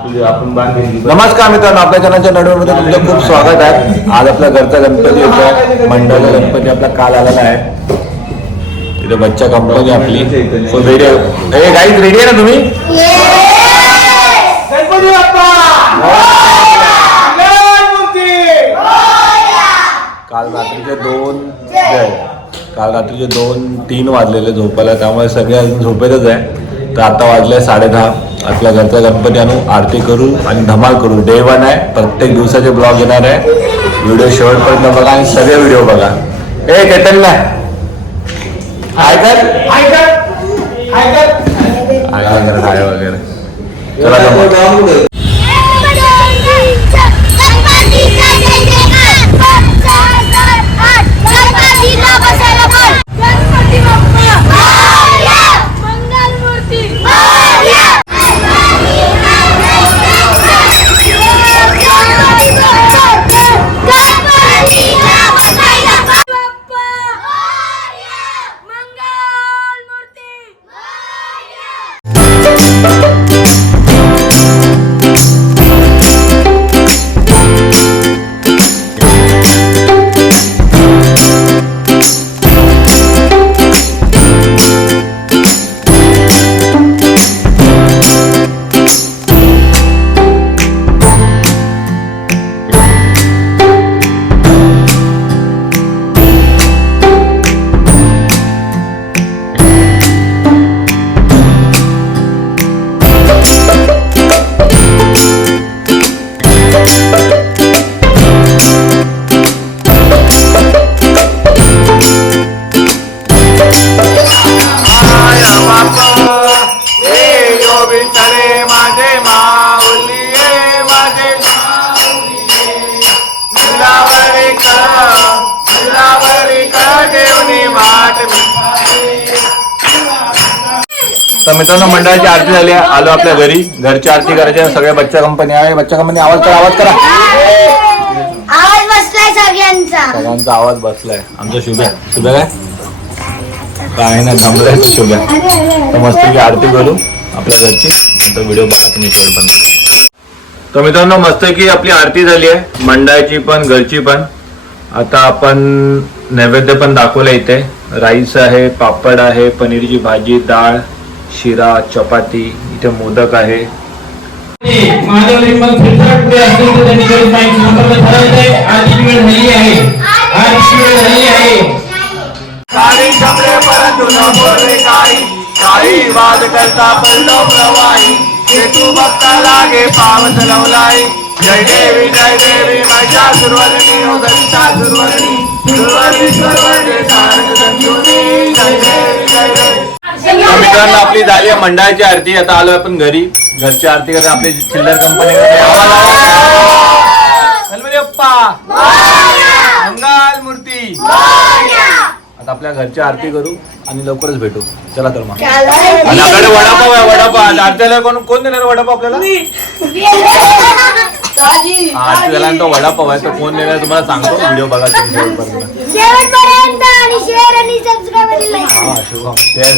आपण बांधलेली नमस्कार मित्रांनो आपल्या चॅनलच्या नडवमध्ये तुमचं खूप स्वागत आहे. आज आपला घरचा गणपती येतो मंडळाचा गणपती आपला काल आलेला आहे. इथे बच्चा कंपनी आपली. फुल रेडी आहे ए गाईज रेडी आहे ना तुम्ही? काल रात्रीचे दोन. काल रात्रीचे दोन तीन वाजलेले झोपायला त्यामुळे सगळे अजून झोपेतच आहे. तर आता वाजले साडेदहा. आपल्या घरचा गणपती आणू आरती करू आणि धमाल करू डे वन आहे. प्रत्येक दिवसाचे ब्लॉग येणार आहे. व्हिडिओ शेवटपर्यंत बघा आणि सगळे व्हिडिओ बघा. ए वगैरे आहे वगैरे. चला तर मित्रांनो मंडळाची आरती झाली आहे. आलो आपल्या घरी. घरची आरती करायची. सगळ्या बच्चा कंपनी आहे. बच्चा कंपनी आवाज करा आवाज करा. आवाज बसलाय सगळ्यांचा. सगळ्यांचा आवाज बसलाय. आमचा शुभ्या. शुभ्या काय? काय ना थांबलाय तो शुभ्या. तर मस्त की आरती करू आपल्या घरची. नंतर व्हिडिओ बघा तुम्ही शेवटपर्यंत तर मित्रांनो मस्त की आपली आरती झाली आहे. मंडळाची पण घरची पण. आता आपण नैवेद्य पण दाखवलं इथे. राईस आहे पापड आहे पनीरची भाजी डाळ शिरा चपाती इथे मोदक आहे. वाद करता तू बघता लागे पावत लावलाय. जय देवी जय देवी माझ्या सुरवरणी ओ दत्ता सुरवरणी सुरवरणी सुरवरणी तारक संजुनी जय देवी जय देवी तर मित्रांनो आपली झाली आहे मंडळाची आरती. आता आलो आपण घरी. घरची आरती करत आपली चिल्लर कंपनी मंगल मूर्ती. आता आपल्या घरची आरती करू आणि लवकरच भेटू. चला तर मग. आणि आपल्याकडे वडापाव आहे वडापाव. आरतीला कोण कोण देणार वडापाव आपल्याला? आरती झाला तो वडापाव आहे तो कोण देणार तुम्हाला सांगतो व्हिडिओ बघा तुम्ही शेवटपर्यंत शेवटपर्यंत आणि शेअर आणि सबस्क्राईब आणि हा शुभम शेअर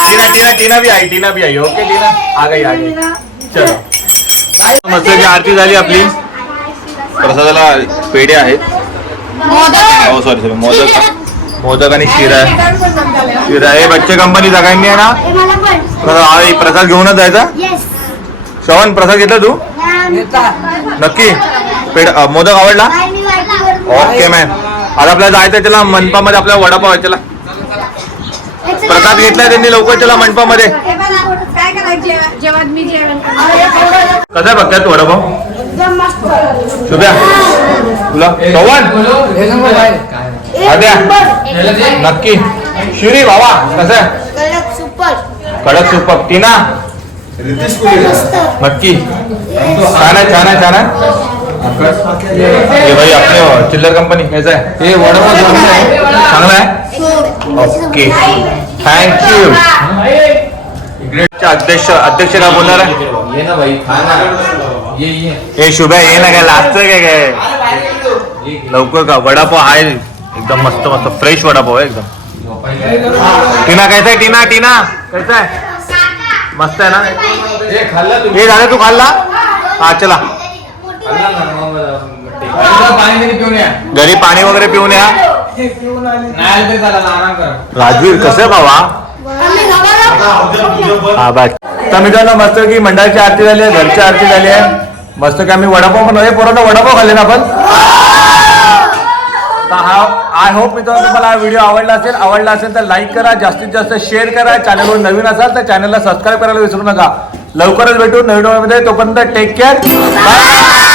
टीना टीना टीना भी आई टीना भी आई ओके टीना? आ गई आ गई चलो. मस्त आरती झाली आपली. प्रसादाला पेढे आहेत. हो सॉरी सॉरी मोदक. मोदक आणि शिरा. आहे शिरा हे बच्चे कंपनी सगळ्यांनी आहे ना? मला पण. प्रसाद हा, प्रसाद घेऊनच जायचा? येस श्रवण प्रसाद घेतला तू? नक्की. अ, मोदक आवडला? Okay ma'am. आता आपल्याला जायचं त्याला मनपामध्ये आपल्याला वडापाव आहे त्याला प्रसाद घेतलाय त्यांनी लवकर त्याला मनपामध्ये. कसा आहे बघतात तू वडापाव शुभ्या. तुला? श्रवण आद्या. नक्की. शिरी भावा कसं कडक सुपर. टीना? छान आहे छान आहे छान आहे हे। भाई आपले चिल्लर कंपनी कैसा हे। वडापाव चांगला आहे ओके। थँक्यू अध्यक्ष अध्यक्ष काय बोलणार आहे ये ना भाई खाना ये ये। हे शुभ्या ये ना काय लास्ट काय काय लवकर का वडापाव आहे एकदम मस्त मस्त फ्रेश वडापाव आहे एकदम। टीना कैसा आहे टीना टीना? कैसा आहे मस्त आहे ना? हे खाल्ला हे झालं तू खाल्ला? हा चला. खाल्ला ना मग टेक. पाणी तरी पिऊन या घरी पाणी वगैरे पिऊन या. नाही आलं तरी चालेल आराम करा. राजवीर कसं आहे बाबा हा बाय. तर मित्रांनो मस्त की मंडळाची आरती झाली आहे घरची आरती झाली आहे. मस्त की आम्ही वडापाव पण हे पोरांना वडापाव खाल्ले ना आपण? तर हा आय होप मित्रांनो तुम्हाला हा व्हिडिओ आवडला असेल. आवडला असेल तर लाईक करा जास्तीत जास्त शेअर करा. चॅनलवर नवीन असाल तर चॅनलला सबस्क्राईब करायला विसरू नका. लवकरच भेटू नवीन मध्ये. तोपर्यंत टेक केअर बाय